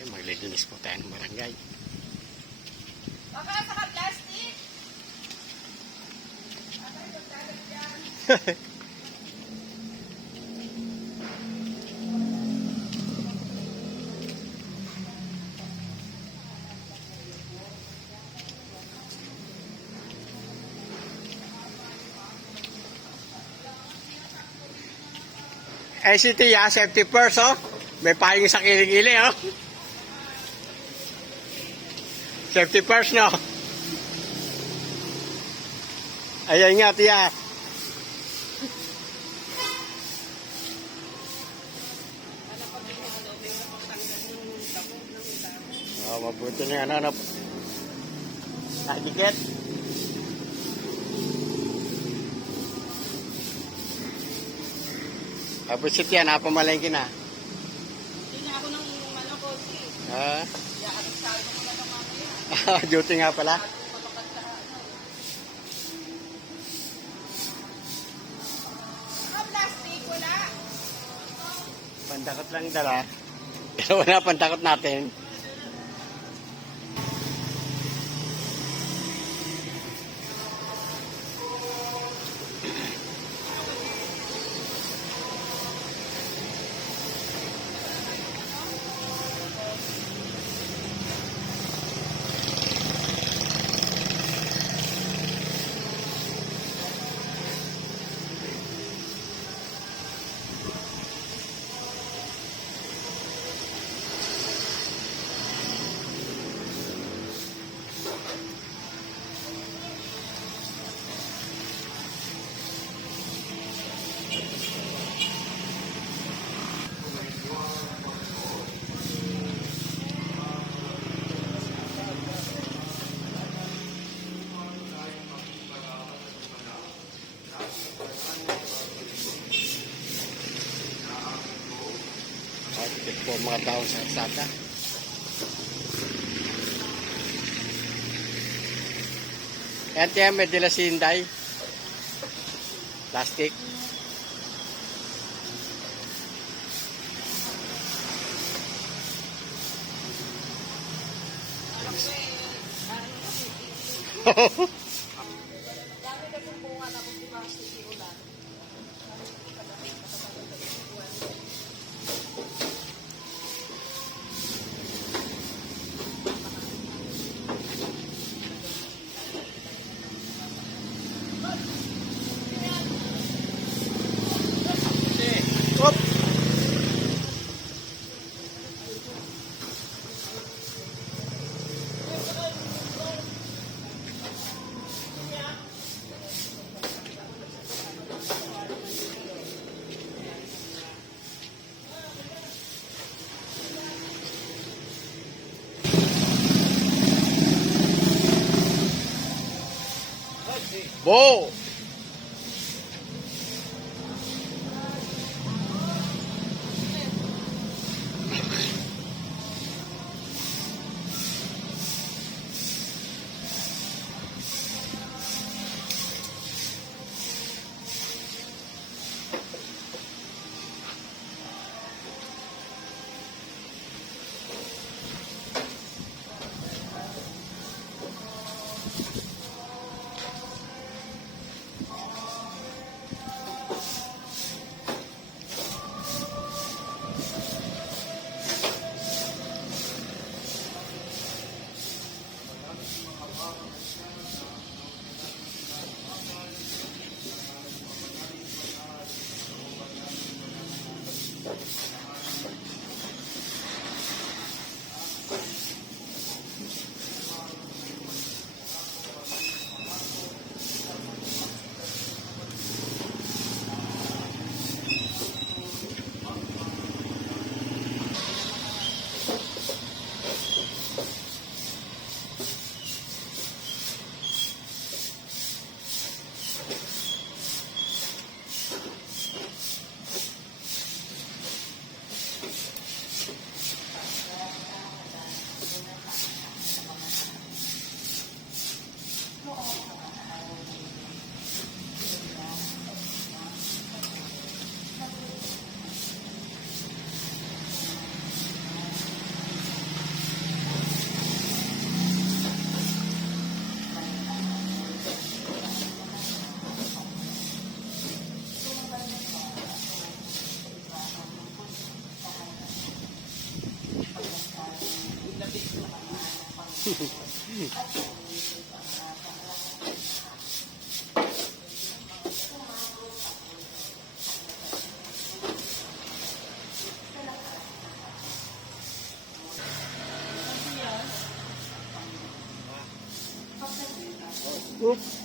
tayo. Maglilinis po tayo ng barangay. Baka saka plastic. Si Tia, safety first, oh. May pahing sa kiling-ili, oh. Safety first, no? Ayan nga, Tia. Oh, mabuti na yan, ano. Nakikit. Tapos si Tia, napamalengke na. Hindi na ako ng manok ko. Ah. Yakapit sa akin ng manok mamaya. Duty nga pala. Saka plastic, wala. Pandakot lang dala. Pero wala pandakot natin. Ito po mga tao sa Arsata. Yan Tia, may dila si Inday. Plastic. Dami na kung bunga na kung plastic yung ulan. Op. Bo. Oops.